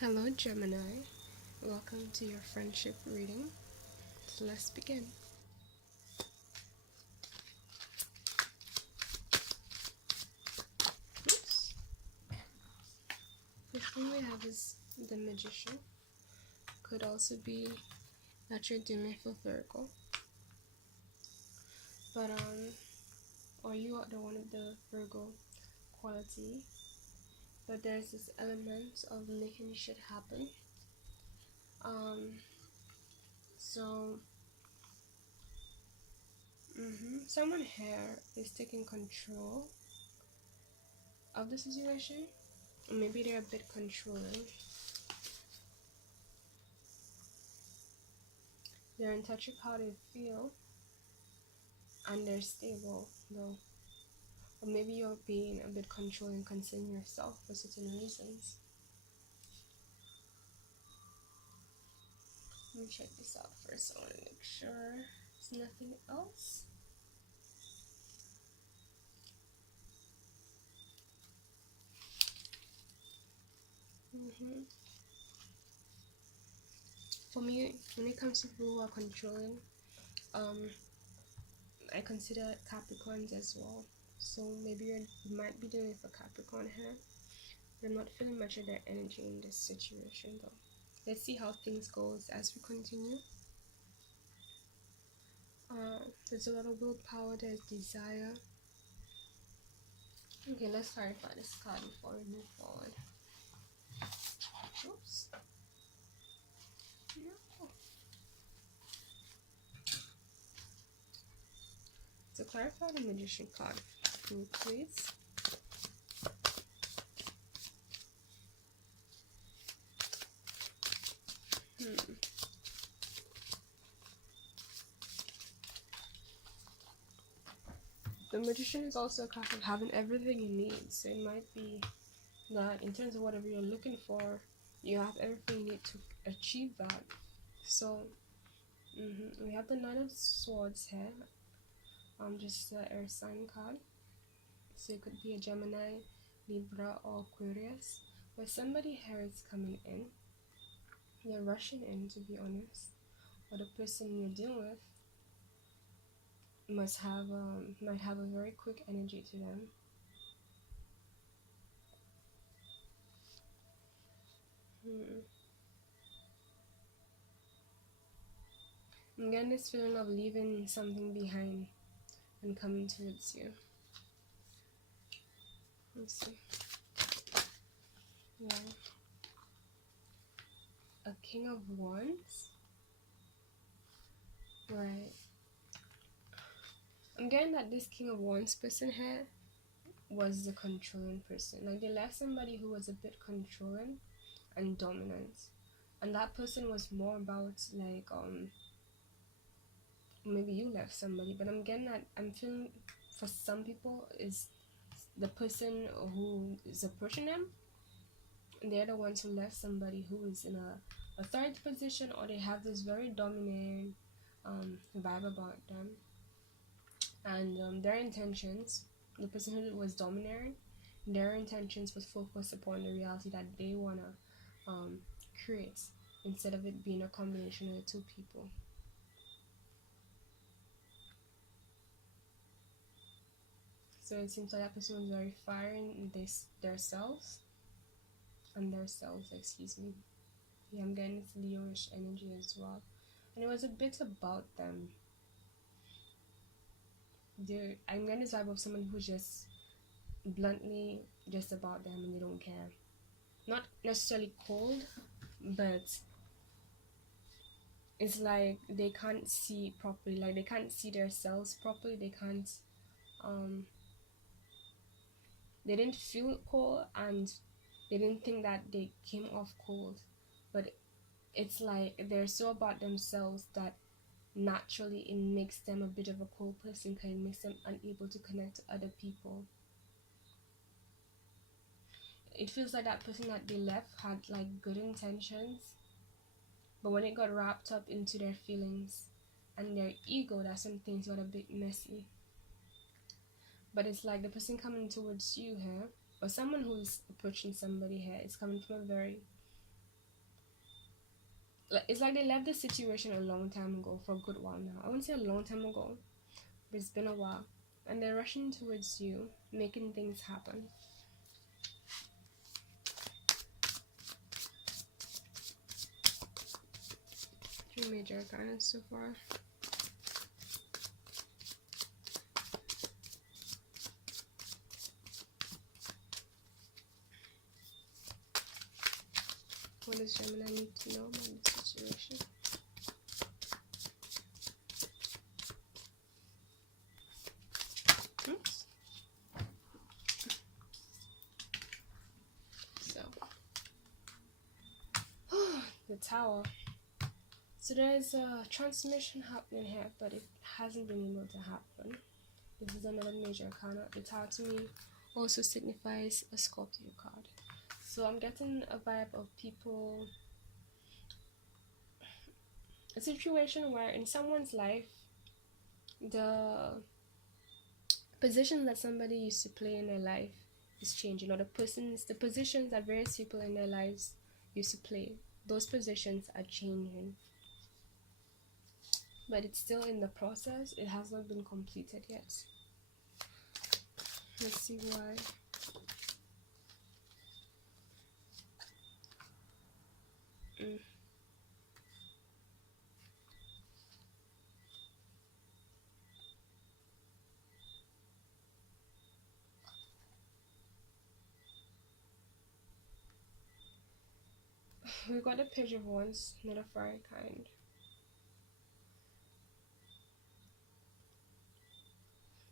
Hello, Gemini. Welcome to your friendship reading. So let's begin. Oops. The thing we have is the Magician. Could also be that you're doing for Virgo. But or you are the one of the Virgo quality. But there's this element of making shit happen. So someone here is taking control of the situation. Or maybe they're a bit controlling. They're in touch with how they feel, and they're stable though. Or maybe you're being a bit controlling concerning yourself for certain reasons. Let me check this out first. I want to make sure there's nothing else. For me, when it comes to people who are controlling, I consider Capricorns as well. So maybe you might be dealing with a Capricorn here. I'm not feeling much of their energy in this situation though. Let's see how things goes as we continue. There's a lot of willpower, there's desire. Okay, let's clarify this card before we move forward. Oops. No. So clarify the Magician card for me, please. The Magician is also a card of having everything you need. So it might be that in terms of whatever you're looking for, you have everything you need to achieve that. So we have the Nine of Swords here. Just the air sign card. So it could be a Gemini, Libra, or Aquarius. But somebody here is coming in. They're rushing in, to be honest. Or the person you're dealing with might have a very quick energy to them. I'm getting this feeling of leaving something behind and coming towards you. Let's see. Yeah. A King of Wands. Right. I'm getting that this King of Wands person here was the controlling person. Like they left somebody who was a bit controlling and dominant. And that person was more about like maybe you left somebody, but I'm getting that I'm feeling for some people is the person who is approaching them, they're the ones who left somebody who is in a authority position, or they have this very dominant vibe about them, and their intentions, the person who was domineering, their intentions was focused upon the reality that they want to create, instead of it being a combination of the two people. So it seems like that person was very firing their selves, excuse me. Yeah, I'm getting this Leoish energy as well. And it was a bit about them. I'm getting this vibe of someone who's just bluntly just about them and they don't care. Not necessarily cold, but it's like they can't see properly. Like they can't see their selves properly. They can't they didn't feel cold, and they didn't think that they came off cold, but it's like they're so about themselves that naturally it makes them a bit of a cold person, because it makes them unable to connect to other people. It feels like that person that they left had like good intentions, but when it got wrapped up into their feelings and their ego, that's when things got a bit messy. But it's like the person coming towards you here, or someone who's approaching somebody here, is coming from a very it's like they left the situation a long time ago, for a good while now. I wouldn't say a long time ago, but it's been a while. And they're rushing towards you, making things happen. 3 major arcana so far. What does Gemini need to know about the situation? Oops. So, the Tower. So there's a transformation happening here, but it hasn't been able to happen. This is another major arcana. The Tower to me also signifies a Scorpio card. So I'm getting a vibe of people, a situation where in someone's life, the position that somebody used to play in their life is changing, or the positions that various people in their lives used to play, those positions are changing. But it's still in the process. It has not been completed yet. Let's see why. We got the Page of Wands, not a fiery kind.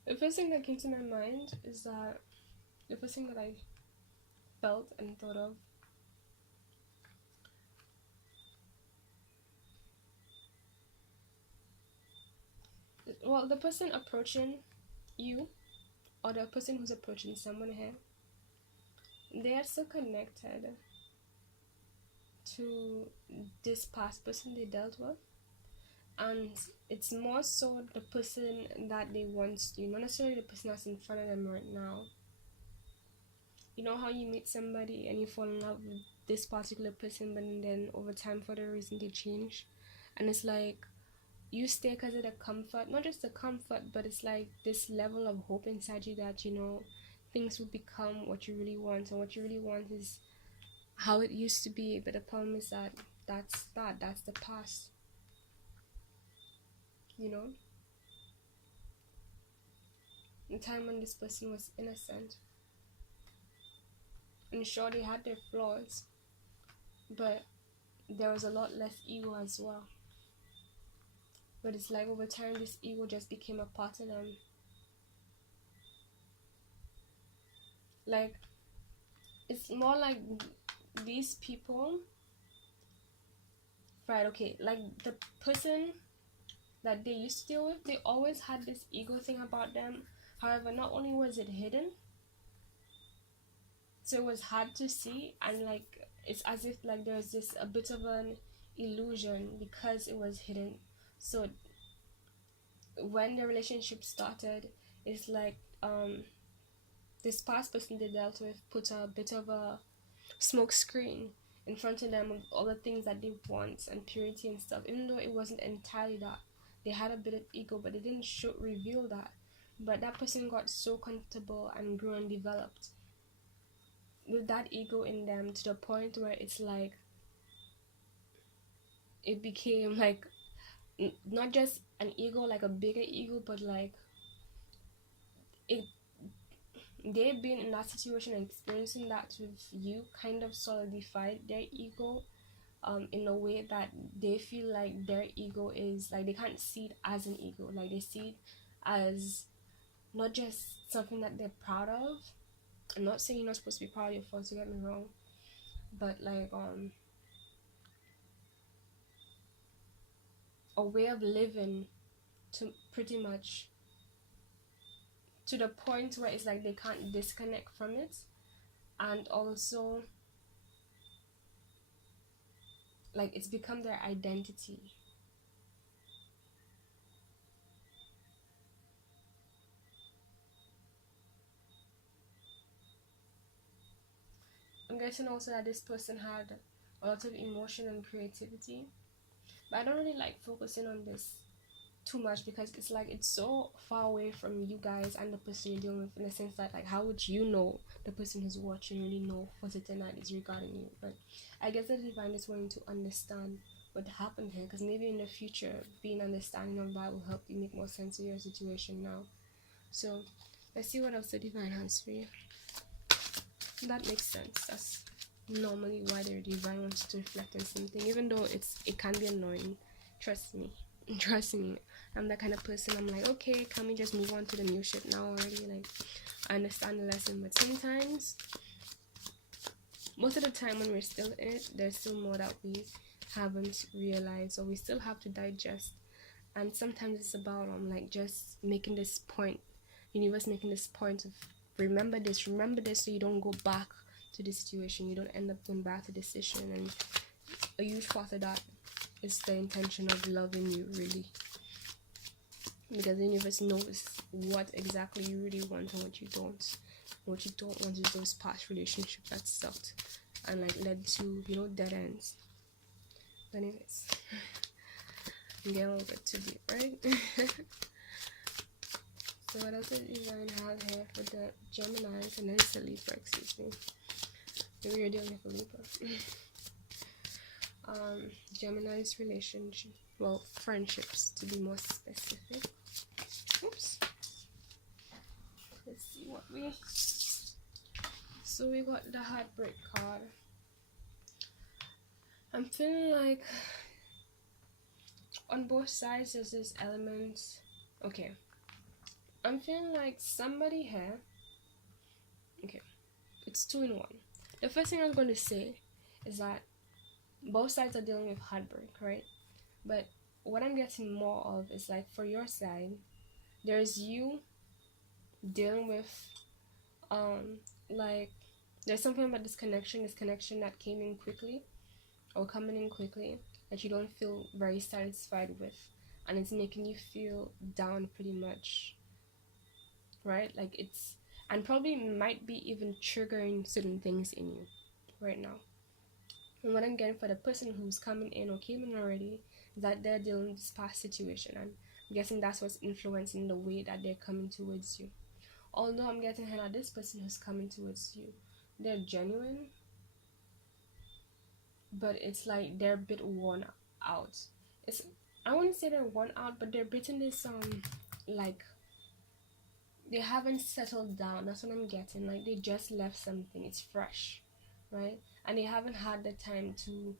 The first thing that came to my mind is that the first thing that I felt and thought of, well, the person approaching you, or the person who's approaching someone here, they are so connected to this past person they dealt with, and it's more so the person that they once knew, not necessarily the person that's in front of them right now. You know how you meet somebody and you fall in love with this particular person, but then over time, for the reason, they change, and it's like you stay because of the comfort, not just the comfort, but it's like this level of hope inside you that, you know, things will become what you really want, and what you really want is how it used to be. But the problem is that that's the past, you know, the time when this person was innocent, and sure, they had their flaws, but there was a lot less ego as well. But it's like over time, this ego just became a part of them. Like, it's more like these people, right? Okay, like the person that they used to deal with, they always had this ego thing about them. However, not only was it hidden, so it was hard to see, and like it's as if like there's this a bit of an illusion because it was hidden. So when the relationship started, it's like this past person they dealt with put a bit of a smoke screen in front of them of all the things that they want and purity and stuff, even though it wasn't entirely that. They had a bit of ego, but they didn't reveal that. But that person got so comfortable and grew and developed with that ego in them to the point where it's like it became like not just an ego, like a bigger ego, but like it, they've been in that situation and experiencing that with you kind of solidified their ego in a way that they feel like their ego is like, they can't see it as an ego, like they see it as not just something that they're proud of. I'm not saying you're not supposed to be proud of your faults, don't get me wrong, but like a way of living to pretty much to the point where it's like they can't disconnect from it, and also like it's become their identity. I'm guessing also that this person had a lot of emotion and creativity, But I don't really like focusing on this too much because it's like it's so far away from you guys and the person you're dealing with, in the sense that, like, how would you know, the person who's watching, really know for certain that is regarding you? But I guess the divine is wanting to understand what happened here, because maybe in the future being understanding of that will help you make more sense of your situation now. So let's see what else the divine has for you. That makes sense. That's normally why the divine wants to reflect on something, even though it can be annoying. Trust me. Trust me. I'm that kind of person. I'm like, okay, can we just move on to the new shit now already? Like, I understand the lesson, but sometimes, most of the time when we're still in it, there's still more that we haven't realized, or we still have to digest. And sometimes it's about like just making this point, universe making this point of remember this, so you don't go back to the situation, you don't end up going back to the decision. And a huge part of that is the intention of loving you, really, because the universe knows what exactly you really want and what you don't. What you don't want is those past relationships that sucked and like led to, you know, dead ends. But anyways, I'm getting a little bit too deep, right? So what else does divine have here for the Geminis, and then it's a Libra, excuse me. Maybe you're dealing with a Libra. Gemini's relationship, well, friendships to be more specific. Oops. Let's see what we. So we got the heartbreak card. I'm feeling like on both sides there's this element. Okay. I'm feeling like somebody here. Okay. It's 2 in 1. The first thing I'm going to say is that both sides are dealing with heartbreak, right? But what I'm getting more of is like, for your side, there's you dealing with like there's something about this connection that came in quickly, or coming in quickly, that you don't feel very satisfied with, and it's making you feel down pretty much, right? Like it's, and probably might be even triggering certain things in you right now. And what I'm getting for the person who's coming in or came in already is that they're dealing with this past situation, and I'm guessing that's what's influencing the way that they're coming towards you. Although I'm getting here that this person who's coming towards you, they're genuine, but it's like they're a bit worn out. It's, I wouldn't say they're worn out, but they're a bit in this like they haven't settled down. That's what I'm getting. Like they just left something. It's fresh, right? And they haven't had the time to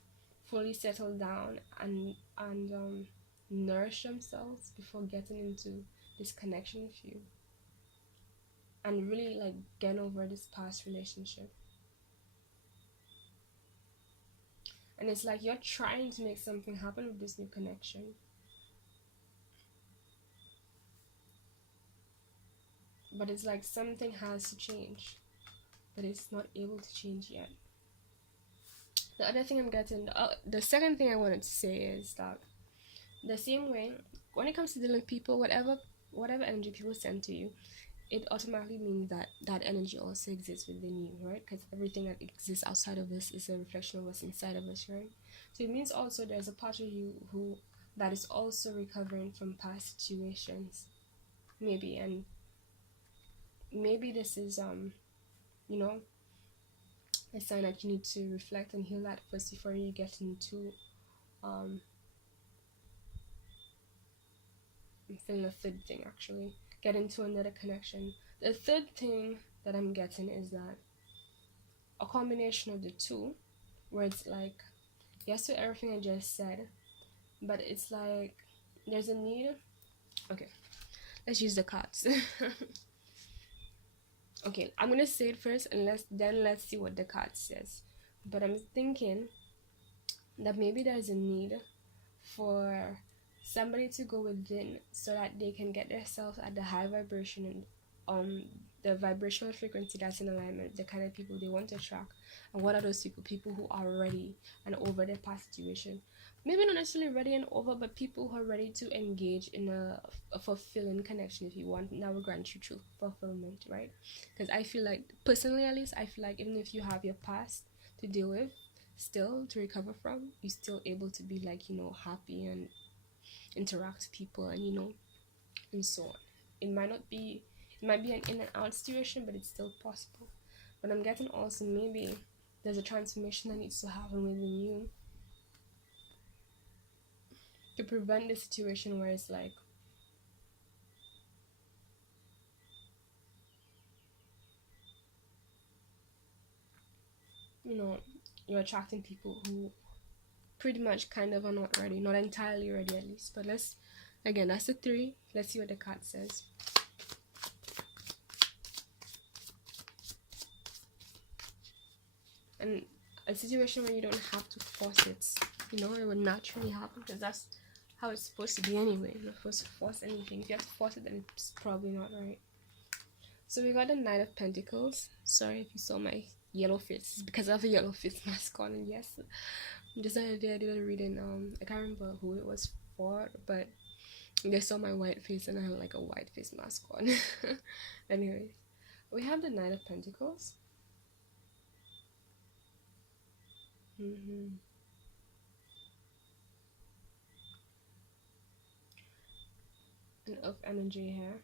fully settle down and nourish themselves before getting into this connection with you, and really like get over this past relationship. And it's like you're trying to make something happen with this new connection, but it's like something has to change, but it's not able to change yet. The other thing I'm getting, the second thing I wanted to say is that the same way, when it comes to dealing with people, whatever energy people send to you, it automatically means that that energy also exists within you, right? Because everything that exists outside of us is a reflection of what's inside of us, right? So it means also there's a part of you who that is also recovering from past situations, maybe. And maybe this is you know, a sign that you need to reflect and heal that first before you get into I'm feeling a third thing, actually, get into another connection. The third thing that I'm getting is that a combination of the two, where it's like yes to everything I just said, but it's like there's a need. Okay, let's use the cards. Okay, I'm gonna say it first, and let's see what the card says. But I'm thinking that maybe there's a need for somebody to go within so that they can get themselves at the high vibration and the vibrational frequency that's in alignment, the kind of people they want to attract. And what are those people who are ready and over their past situation? Maybe not necessarily ready and over, but people who are ready to engage in a fulfilling connection, if you want. That will grant you true fulfillment, right? Because I feel like, personally at least, I feel like even if you have your past to deal with, still to recover from. You're still able to be like, happy and interact with people, and and so on. It might be an in and out situation, but it's still possible. But I'm getting also, maybe there's a transformation that needs to happen within you to prevent the situation where it's like, you're attracting people who pretty much kind of are not ready, not entirely ready at least. But that's the 3. Let's see what the card says. And a situation where you don't have to force it, it will naturally happen, because that's how it's supposed to be anyway. You're not supposed to force anything. If you have to force it, then it's probably not right. So we got the Knight of Pentacles. Sorry if you saw my yellow face. It's because I have a yellow face mask on. And yes, just the other day I did a reading. I can't remember who it was for, but they saw my white face and I have like a white face mask on. Anyways, we have the Knight of Pentacles. And of energy here.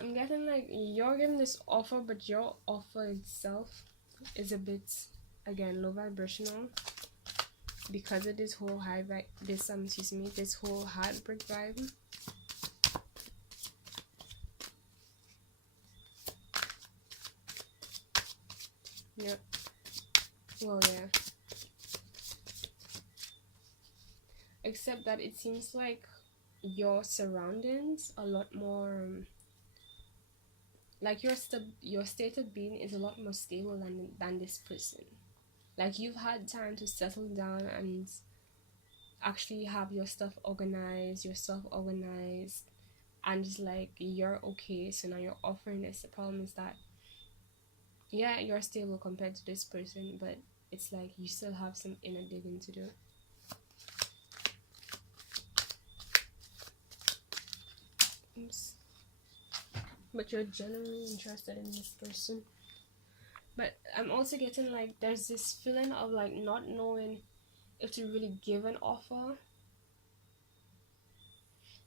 I'm getting like you're giving this offer, but your offer itself is a bit, again, low vibrational, because of this whole this whole heartbreak vibe. Yep. Well, yeah. Except that it seems like your surroundings are a lot more, like your state of being is a lot more stable than this person. Like you've had time to settle down and actually have your stuff organized, yourself organized, and just like you're okay. So now you're offering this. The problem is that, yeah, you're stable compared to this person, but it's like you still have some inner digging to do. Oops. But you're genuinely interested in this person. But I'm also getting like there's this feeling of like not knowing if to really give an offer.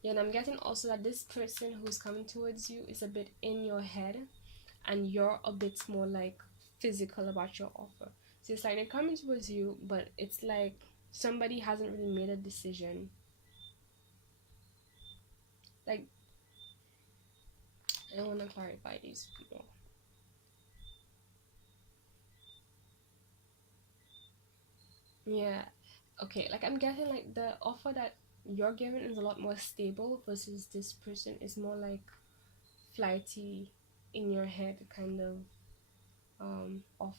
Yeah, and I'm getting also that this person who's coming towards you is a bit in your head, and you're a bit more like physical about your offer. So it's like they're coming towards you, but it's like somebody hasn't really made a decision. Like, I want to clarify these people. Yeah, okay, like I'm getting like the offer that you're giving is a lot more stable, versus this person is more like flighty, in your head kind of offer.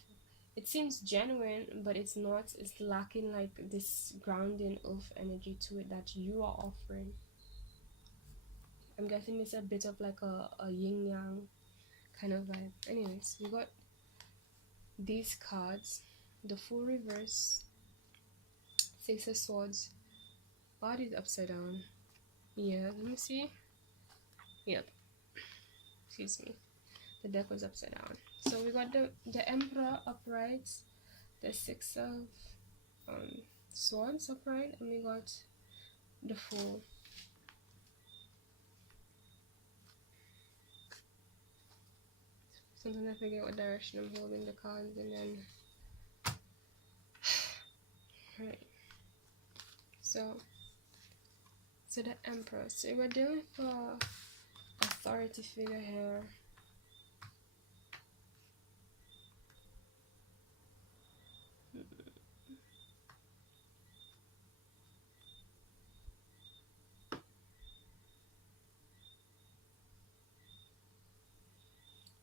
It seems genuine, but it's not. It's lacking like this grounding of energy to it that you are offering. I'm guessing it's a bit of like a yin yang kind of vibe. Anyways, we got these cards: the Fool reverse, 6 of Swords, body upside down. Yeah, let me see. Yep. Excuse me. The deck was upside down. So we got the Emperor upright, the 6 of Swords upright, and we got the Fool. Sometimes I forget what direction I'm holding the cards, and then right. So the Emperor. So we're dealing with authority figure here.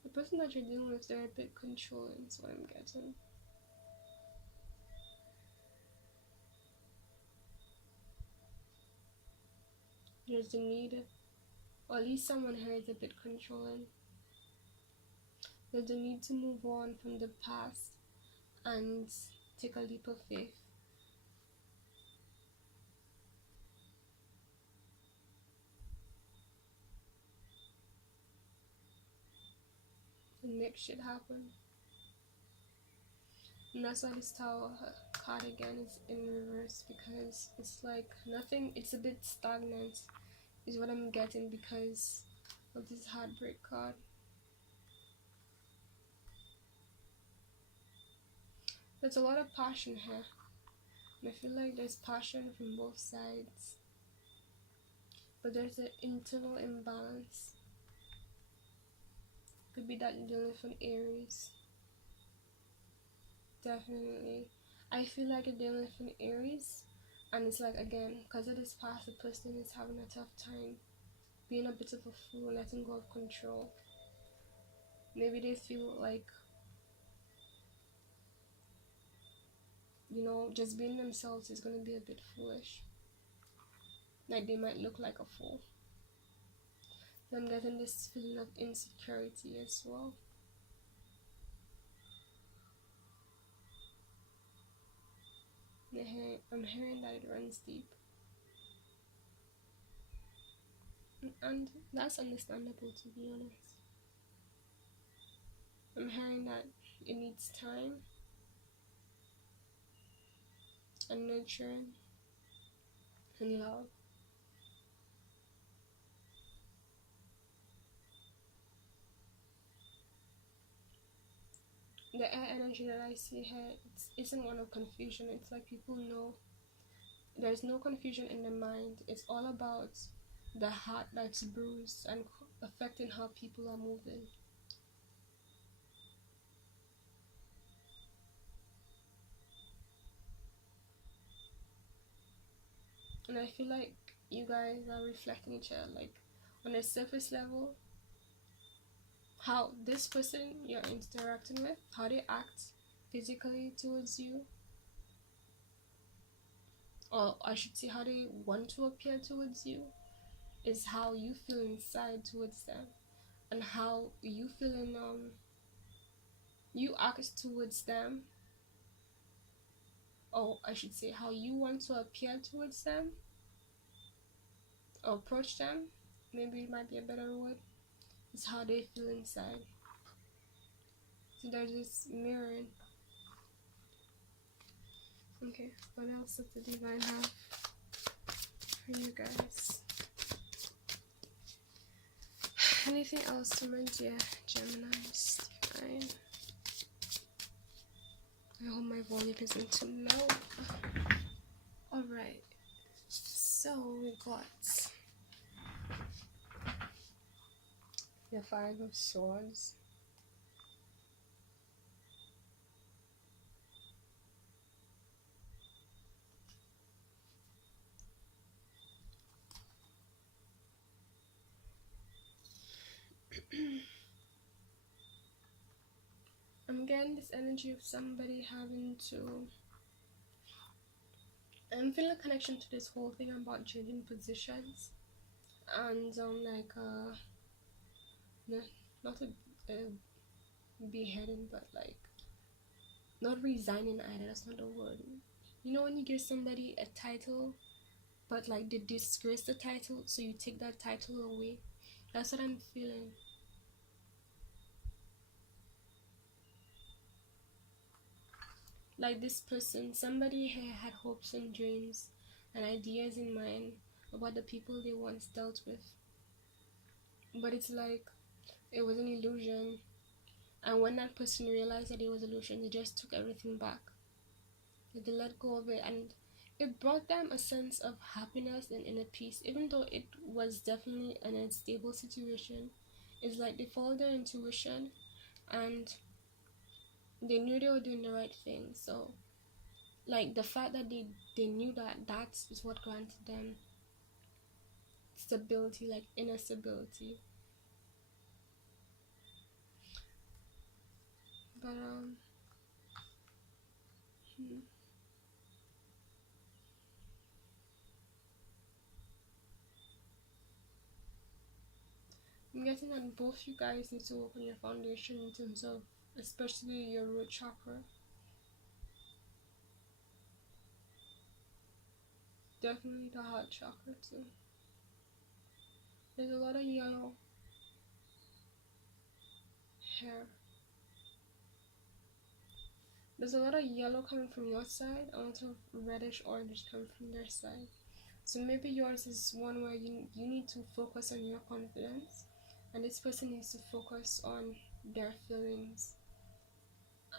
The person that you're dealing with, they're a bit controlling, is what I'm getting. There's the need, or at least someone here is a bit controlling. There's the need to move on from the past and take a leap of faith. And make shit happen. And that's why this tower card again is in reverse, because it's like nothing, it's a bit stagnant is what I'm getting because of this heartbreak card. There's a lot of passion here. And I feel like there's passion from both sides, but there's an internal imbalance. Could be that you're dealing with an Aries. Definitely. I feel like you're dealing with an Aries, and it's like, again, because of this past, the person is having a tough time being a bit of a fool, letting go of control. Maybe they feel like, you know, just being themselves is going to be a bit foolish. Like they might look like a fool. So I'm getting this feeling of insecurity as well. I'm hearing that it runs deep. And that's understandable, to be honest. I'm hearing that it needs time and nurturing and love. The air energy that I see here, isn't one of confusion. It's like people know there's no confusion in the mind. It's all about the heart that's bruised and affecting how people are moving. And I feel like you guys are reflecting each other. Like on a surface level, how this person you're interacting with, how they act physically towards you, or I should say how they want to appear towards you, is how you feel inside towards them, and how you feel you act towards them, or I should say how you want to appear towards them or approach them, maybe it might be a better word, is how they feel inside. So there's this mirroring. Okay, what else does the divine have for you guys? Anything else for my dear Geminis? Divine. I hope my volume isn't too low. Alright, so we got the Five of Swords. I'm getting this energy of somebody having to... I'm feeling a connection to this whole thing about changing positions. And not a beheading, but like not resigning either. That's not the word. You know when you give somebody a title, but like they disgrace the title, so you take that title away. That's what I'm feeling. Like this person, somebody here had hopes and dreams and ideas in mind about the people they once dealt with, but it's like it was an illusion. And when that person realized that it was an illusion, they just took everything back. They let go of it, and it brought them a sense of happiness and inner peace, even though it was definitely an unstable situation. It's like they followed their intuition and they knew they were doing the right thing. So like the fact that they knew that is what granted them stability, like inner stability. But I'm guessing that both you guys need to work on your foundation in terms of especially your root chakra. Definitely the heart chakra too. There's a lot of yellow hair. There's a lot of yellow coming from your side, a lot of reddish orange coming from their side. So maybe yours is one where you need to focus on your confidence, and this person needs to focus on their feelings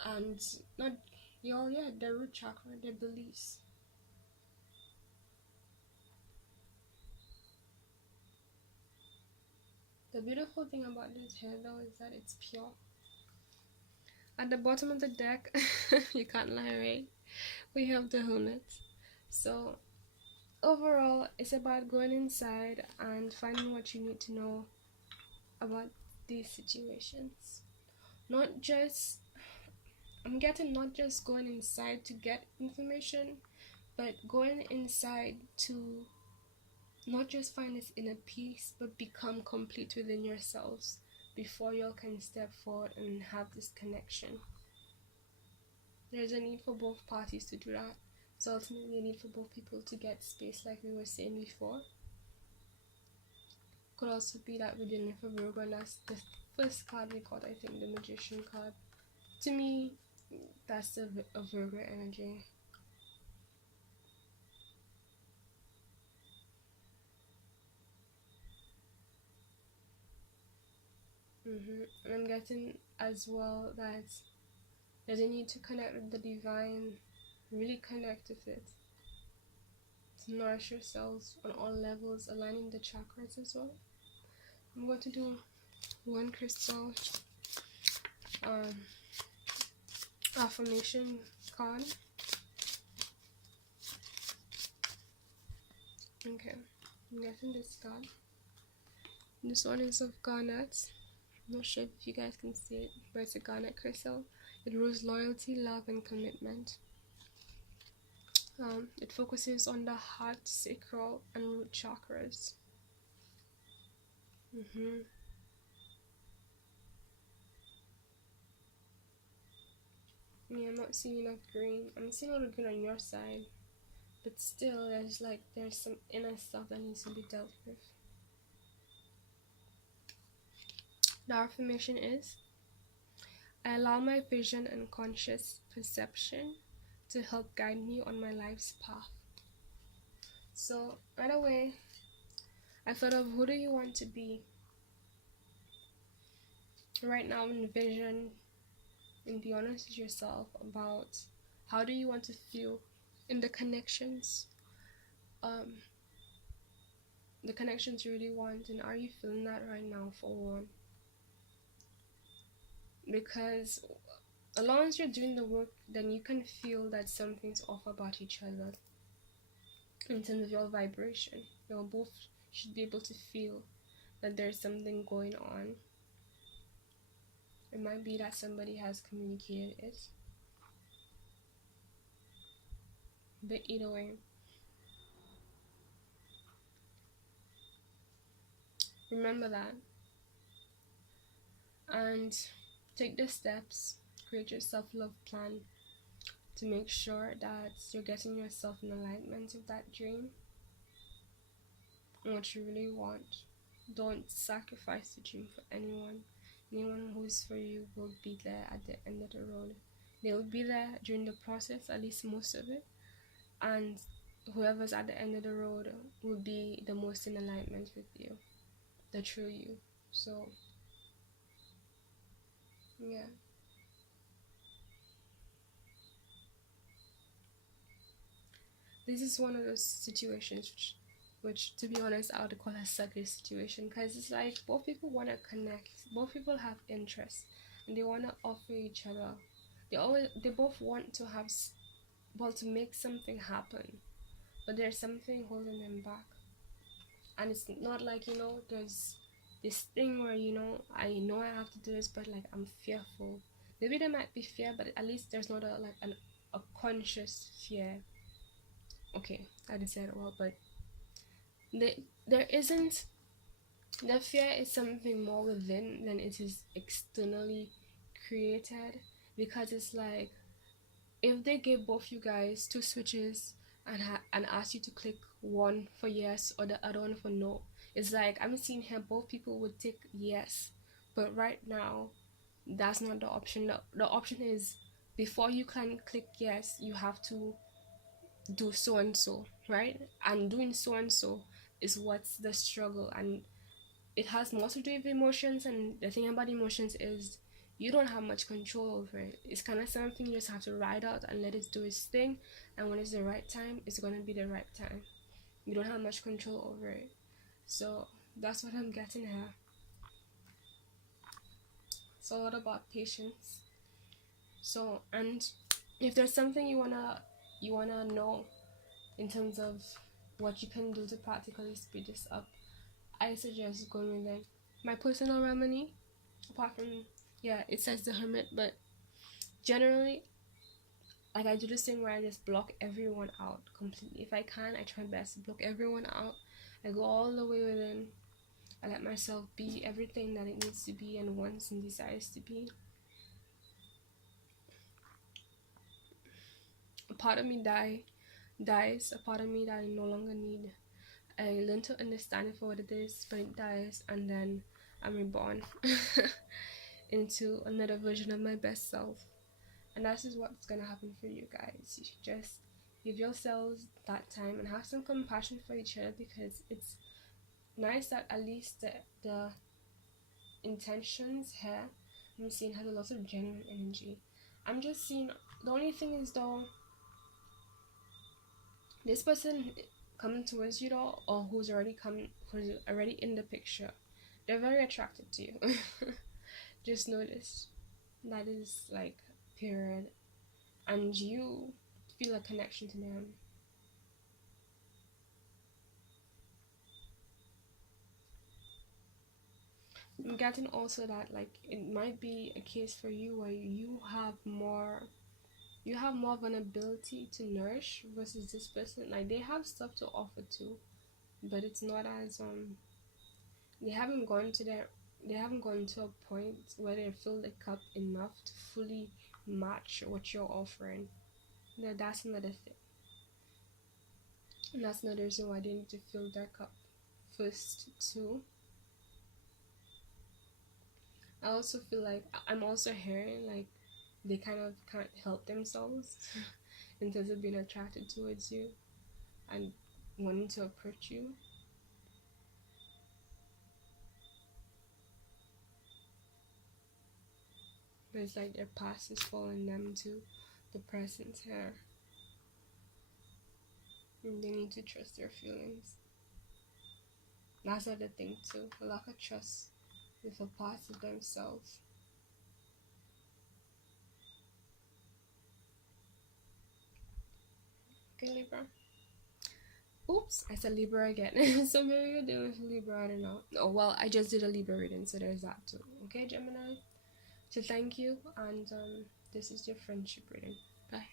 and not their root chakra, their beliefs. The beautiful thing about this here though is that it's pure. At the bottom of the deck, you can't lie, right? We have the Hermit. So overall, it's about going inside and finding what you need to know about these situations. Not just, I'm getting not just going inside to get information, but going inside to not just find this inner peace, but become complete within yourselves before you all can step forward and have this connection. There's a need for both parties to do that. It's ultimately a need for both people to get space, like we were saying before. Could also be that we're dealing with a Virgo, and that's the first card we got, I think, the Magician card. To me, that's a Virgo energy. And I'm getting as well that there's a need to connect with the divine, really connect with it, to nourish yourselves on all levels, aligning the chakras as well. I'm going to do one crystal affirmation card. Okay, I'm getting this card. This one is of garnet. I'm not sure if you guys can see it, but it's a garnet crystal. It rules loyalty, love, and commitment. It focuses on the heart, sacral, and root chakras. Yeah, I'm not seeing enough green. I'm seeing a little green on your side, but still, there's some inner stuff that needs to be dealt with. The affirmation is, I allow my vision and conscious perception to help guide me on my life's path. So right away, I thought of, who do you want to be? Right now, envision and be honest with yourself about how do you want to feel in the connections. The connections you really want, and are you feeling that right now, for one? Because as long as you're doing the work, then you can feel that something's off about each other in terms of your vibration. You both should be able to feel that there's something going on. It might be that somebody has communicated it, but either way, remember that and take the steps. Create your self-love plan to make sure that you're getting yourself in alignment with that dream and what you really want. Don't sacrifice the dream for anyone. Anyone who's for you will be there at the end of the road. They will be there during the process, at least most of it, and whoever's at the end of the road will be the most in alignment with you, the true you. So yeah, this is one of those situations which to be honest, I would call a sucky situation, because it's like both people want to connect, both people have interests, and they want to offer each other. They both want to have, well, to make something happen, but there's something holding them back. And it's not like, there's this thing where, I know I have to do this, but like I'm fearful. Maybe there might be fear, but at least there's not a conscious fear. Okay, I didn't say it well, but there isn't. The fear is something more within than it is externally created, because it's like, if they give both you guys two switches and ask you to click one for yes or the other one for no, it's like, I'm seeing here both people would take yes, but right now that's not the option. The option is before you can click yes, you have to do so and so, right? And doing so and so is what's the struggle, and it has more to do with emotions. And the thing about emotions is you don't have much control over it. It's kind of something you just have to ride out and let it do its thing, and when it's the right time, it's going to be the right time. You don't have much control over it. So that's what I'm getting here. It's a lot about patience. So, and if there's something you wanna know in terms of what you can do to practically speed this up, I suggest going with like my personal remedy. Apart from, yeah, it says the hermit, but generally, like, I do this thing where I just block everyone out completely. If I can, I try my best to block everyone out. I go all the way within. I let myself be everything that it needs to be and wants and desires to be. A part of me dies, a part of me that I no longer need. I learn to understand it for what it is, but it dies, and then I'm reborn into another version of my best self. And that's just what's gonna happen for you guys. You should just give yourselves that time and have some compassion for each other, because it's nice that at least the intentions here I'm seeing has a lot of genuine energy. I'm just seeing, the only thing is though, this person coming towards you though, or who's already in the picture, they're very attracted to you. Just notice that is like period, and you feel a connection to them. I'm getting also that like it might be a case for you where you have more of an ability to nourish versus this person. Like they have stuff to offer too, but it's not as they haven't gone to their they haven't gone to a point where they fill the cup enough to fully match what you're offering. Now that's another thing. And that's another reason why they need to fill their cup first too. I also feel like I'm also hearing like they kind of can't help themselves in terms of being attracted towards you and wanting to approach you. But it's like their past is following them to the present here. And they need to trust their feelings. That's the other thing too. A lack of trust with a part of themselves. Okay, Libra. Oops, I said Libra again. So maybe you're dealing with Libra, I don't know. Oh, well, I just did a Libra reading, so there's that too. Okay, Gemini? So thank you, and this is your friendship reading. Bye.